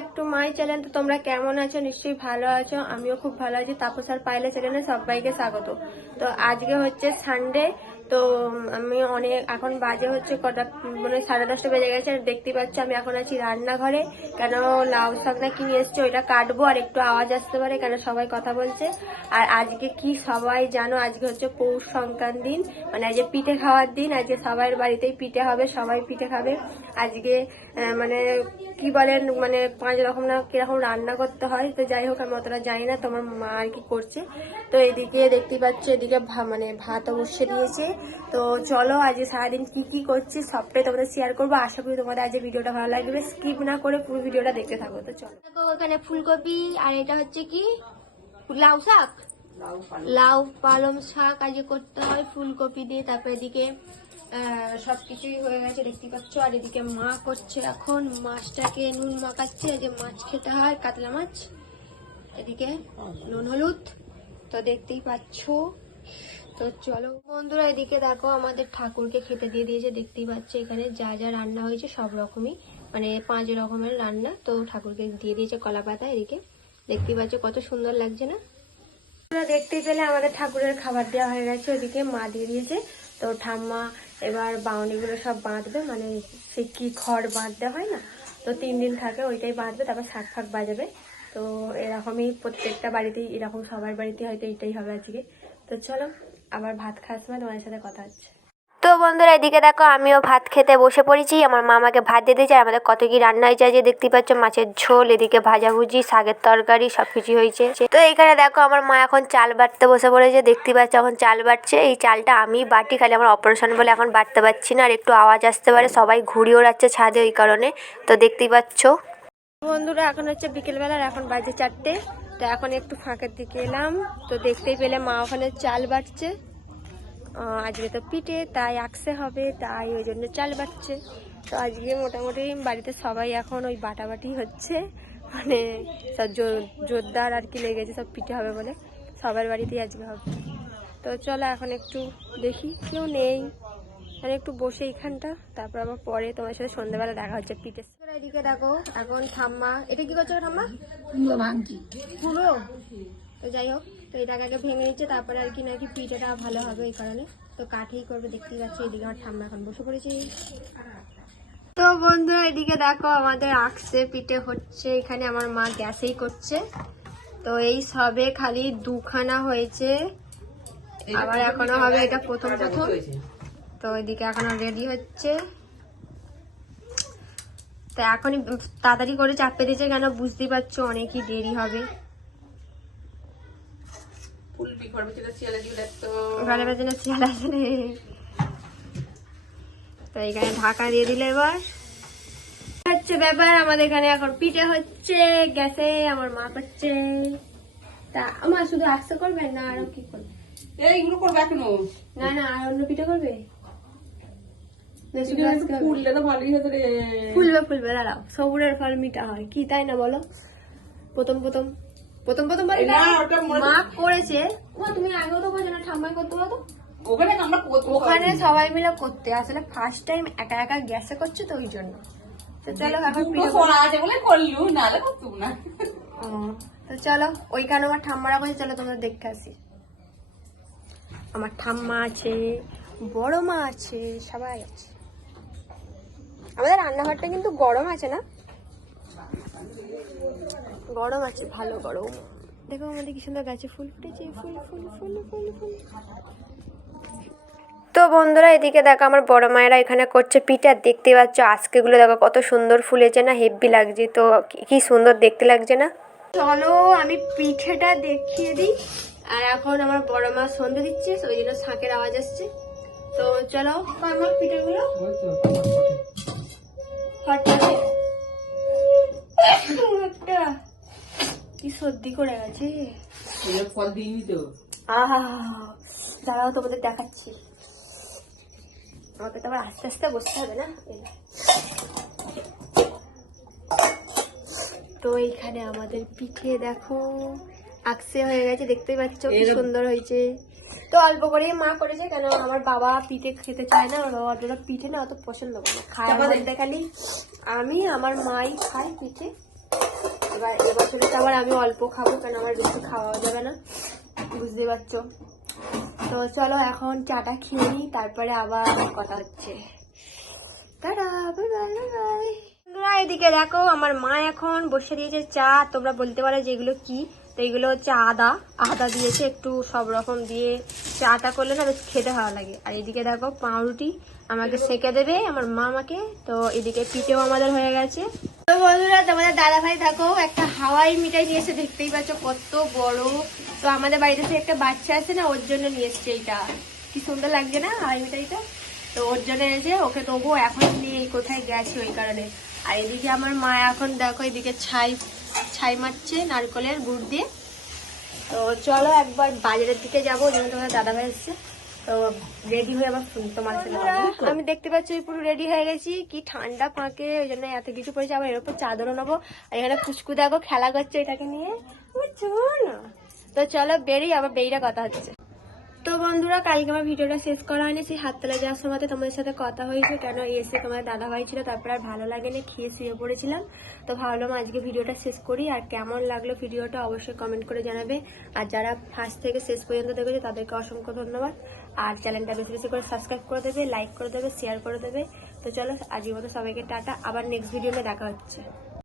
Back to my channel তো তোমরা কেমন আছো? নিশ্চয়ই ভালো আছো। আমিও খুব ভালো আছি। তাপস আর পাইলে সেখানে সবাইকে স্বাগত। তো আজকে হচ্ছে সানডে তো, আমি অনেক, এখন বাজে হচ্ছে কটা মানে সাড়ে দশটা বেজে গেছে আর দেখতেই পাচ্ছ আমি এখন আছি রান্নাঘরে। কেন লাউ শাক না কিনে এসছে, ওইটা কাটবো, আর একটু আওয়াজ আসতে পারে, কেন সবাই কথা বলছে। আর আজকে কি সবাই জানো, আজকে হচ্ছে পৌষ সংক্রান্ত দিন মানে আজকে পিঠে খাওয়ার দিন, আজকে সবার বাড়িতেই পিঠে হবে, সবাই পিঠে খাবে। আজকে মানে কি বলেন মানে পাঁচ রকম না কীরকম রান্না করতে হয়, তো যাই হোক, আমি অতটা জানি না, তোমার মা আর কি করছে। তো এদিকে দেখতে পাচ্ছ, এদিকে মানে ভাতও বসে দিয়েছে তো চলো আজকে সারাদিন কি কি করছি সবটাই তোমাদের শেয়ার করব। আশা করি তোমাদের আজকে ভিডিওটা ভালো লাগবে। স্কিপ না করে পুরো ভিডিওটা দেখতে থাকো তো চলো। দেখো এখানে ফুলকপি আর এটা হচ্ছে কি? লাউ শাক? লাউ পালং। শাক আজকে করতে হয় ফুলকপি দিয়ে। তারপর এদিকে আহ, সবকিছুই হয়ে গেছে দেখতে পাচ্ছ। আর এদিকে মা করছে এখন। মাছটাকে নুন মাখাচ্ছে। যে মাছ খেতে হয় কাতলা মাছ। এদিকে নুন হলুদ। তো দেখতেই পাচ্ছ। তো চলো বন্ধুরা, এদিকে দেখো আমাদের ঠাকুরকে খেতে দিয়ে দিয়েছে, দেখতেই পাচ্ছ এখানে যা যা রান্না হয়েছে সব রকমই। মানে পাঁচ রকমের রান্না, তো ঠাকুরকে দিয়ে দিয়েছে কলা পাতা এদিকে। দেখতেই পাচ্ছ কত সুন্দর লাগছে না? তোমরা দেখতেই পেলে আমাদের ঠাকুরের খাবার দেওয়া হয়ে গেছে, ওদিকে মা দিয়ে দিয়েছে। তো ঠাম্মা এবার বাউনিগুলো সব বাঁধবে মানে সে কি খড় বাঁধতে হয় না? তো তিন দিন থাকে ওইটাই বাঁধবে, তারপর শাক ফাঁক বাজাবে। তো এরকমই প্রত্যেকটা বাড়িতেই, এরকম সবার বাড়িতে হয়তো এইটাই হবে আজকে। তো চলো আবার ভাত খাওয়ার সময় তোমার সাথে কথা হচ্ছে। তো বন্ধুরা এদিকে দেখো আমিও ভাত খেতে বসে পড়েছি। আমার মা আমাকে ভাত দিয়ে দিয়েছে আর আমাদের কত কি রান্না হয়েছে যে দেখতে পাচ্ছ? মাছের ঝোল এদিকে ভাজাভুজি শাকের তরকারি সব কিছু হয়েছে। তো এখানে দেখো আমার মা এখন চাল বাটতে বসে পড়েছে। দেখতেই পাচ্ছ এখন চাল বাটছে। এই চালটা আমি বাটি খালি আমার অপারেশন বলে এখন বাটতে পারছি না আর একটু আওয়াজ আসতে পারে। সবাই ঘুরিয়ে ওড়াচ্ছে ছাদে ওই কারণে। তো দেখতেই পাচ্ছ। বন্ধুরা এখন হচ্ছে বিকেলবেলা এখন বাজে চারটে। তো এখন একটু ফাঁকের দিকে এলাম। তো দেখতেই পেলে মা ওখানে চাল আহ, আজকে তো পিঠে তাই আকসে হবে তাই ওই জন্য চাল বাটছে। তো আজকে মোটামুটি বাড়িতে সবাই এখন ওই বাটাবাটি হচ্ছে। মানে সব জোরদার আর কি লেগেছে সব পিঠে হবে বলে। সবার বাড়িতেই আজকে হবে। তো চলো এখন একটু দেখি কেউ নেই। মানে একটু বসে এইখানটা তারপর আবার পরে তোমার সাথে সন্ধ্যাবেলা দেখা হচ্ছে পিঠে। এদিকে দেখো এখন ঠাম্মা এটা কি করছ ঠাম্মা? কুমড়ো ভাঙছি। পুরো তো যাই হোক তো এটাকে আগে ভেঙে নিচ্ছে তারপরে আর কি নাকি পিঠেটা ভালো হবে এই কারণে। তো কাঠেই করবে দেখতেই পাচ্ছি এদিকে আমার ঠাম্মা এখন বসে পড়েছি। তো বন্ধুরা এদিকে দেখো আমাদের আঁকছে পিঠে হচ্ছে এখানে আমার মা গ্যাসেই করছে। তো এই সবে খালি দুখানা হয়েছে। আবার এখনও হবে এটা প্রথম প্রথম। তো এদিকে এখনও রেডি হচ্ছে। তো এখনই তাড়াতাড়ি করে চাপে দিয়েছে কেন বুঝতেই পারছ অনেকই দেরি হবে। শিয়ালে আছে তো এখানে ঢাকা দিয়ে দিলে এবার। হচ্ছে ব্যাপার আমাদের এখানে এখন পিঠে হচ্ছে গ্যাসে আমার মা করছে। তা আমার শুধু একশো করবে না আরও কি করবে? এইগুলো করবে এখনও। না না আর অন্য পিঠে করবে না শুধু এগুলো আজকে একটু হবে? ফুললে তো ভালোই হতো রে ফুলবে ফুলবে দাঁড়াও সবুরের ফল মিঠা হয় কি তাই না বলো প্রথম প্রথম প্রথম প্রথম মা করেছে ও তুমি আগেও তো বলছো না ঠাম্মাই করতে বলো ওখানে আমরা ওখানে সবাই মিলে করতে আসলে ফার্স্ট টাইম একা একা গ্যাসে করছে তো ওই জন্য তো চলো এখন দুটো পিঠে সোনা আছে বলে করলু না করতুম না ও, তো চলো ওইখানে আমার ঠাম্মারা বলছে চলো তোমরা দেখতে আসি আমার ঠাম্মা আছে বড় মা আছে সবাই আছে আমাদের রান্নাঘরটা কিন্তু গরম আছে না? গরম আছে ভালো গরম। দেখো আমাদের কি সুন্দর গাছে ফুল ফুটেছে ফুল ফুল ফুল ফুল ফুল। তো বন্ধুরা এদিকে দেখো আমার বড় মায়েরা এখানে করছে পিঠে। দেখতে পাচ্ছ আজকেগুলো দেখো কত সুন্দর ফুলেছে না হেভি লাগছে। তো কি- সুন্দর দেখতে লাগছে না? চলো আমি পিঠেটা দেখিয়ে দিই। আর এখন আমার বড় মা সন্ধে দিচ্ছে ওই জন্য শাঁখের আওয়াজ আসছে। তো চলো আমার পিঠেগুলো। একটা কি সর্দি করে গেছে। ফল দিইনি তো। আহা দাঁড়াও তোমাদের দেখাচ্ছি। আমাকে তো আবার আস্তে আস্তে বসতে হবে না? তো এইখানে আমাদের পিঠে দেখো। আকসে হয়ে গেছে দেখতেই পাচ্ছ কি সুন্দর হয়েছে। তো অল্প করেই মা করেছে কেন আমার বাবা পিঠে খেতে চায় না আমার বাবা অতটা পিঠে না অত পছন্দ করে না। খায়। বলতে খালি আমি আমার মাই খাই পিঠে। এবার এবছরে তো আবার আমি অল্প খাব কেন আমার বেশি খাওয়া যাবে না বুঝতে পারছ? তো চলো এখন চাটা খেয়ে নিই তারপরে আবার কথা হচ্ছে। বাই বাই এদিকে দেখো আমার মা এখন বসে দিয়েছে চা তোমরা বলতে পারো যে এগুলো কি। তো এগুলো হচ্ছে আদা। আদা দিয়েছে একটু সব রকম দিয়ে চাটা করলে না বেশ খেতে ভালো লাগে। আর এদিকে দেখো পাউরুটি আমাকে সেকে দেবে, আমার মা আমাকে। তো এদিকে পিঠেও আমাদের হয়ে গেছে। তো বন্ধুরা, তোমাদের দাদা ভাই দেখো, একটা হাওয়াই মিঠাই নিয়ে এসে দেখতেই পাচ্ছ কত বড়। তো আমাদের বাড়িতে সে একটা বাচ্চা আছে না, ওর জন্য নিয়ে এসছে এইটা। কি সুন্দর লাগছে না হাওয়াই মিঠাইটা? তো ওর জন্য এসে ওকে তবুও এখন নিয়ে কোথায় গেছে ওই কারণে। আর এদিকে আমার মা এখন দেখো, এদিকে ছাই ছাই মারছে নারকলের গুড় দিয়ে। তো চলো একবার বাজারের দিকে যাব ওই জন্য তোমার দাদা ভাই এসছে। তো রেডি হয়ে আবার তোমার আমি দেখতে পাচ্ছি ওই পুরো রেডি হয়ে গেছি। কি ঠান্ডা পাঁকে ওই জন্য এত কিছু পড়েছে। আবার এর উপর চাদরও নেব। আর এখানে কুচকু দেখো খেলা করছে এটাকে নিয়ে। তো চলো বেরিয়ে আবার বেরিয়ে কথা হচ্ছে। তো বন্ধুরা, কালকে আমার ভিডিওটা শেষ করা হয়নি। সেই হাততলা যাওয়ার সময় তোমাদের সাথে কথা হয়েছে কেন এসে তোমার দাদা ভাই ছিল, তারপর আর ভালো লাগেনি, খেয়ে শুয়ে পড়েছিলাম। তো ভাবলাম আজকে ভিডিওটা শেষ করি, আর কেমন লাগল ভিডিওটা অবশ্যই কমেন্ট করে জানাবে। আর যারা ফার্স্ট থেকে শেষ পর্যন্ত দেখেছে, তাদেরকে অসংখ্য ধন্যবাদ। আর চ্যানেলটা বেশি বেশি করে সাবস্ক্রাইব করে দেবে লাইক করে দেবে শেয়ার করে দেবে। তো চলো মতো সবাইকে টাটা। আবার নেক্সট ভিডিওতে দেখা হচ্ছে।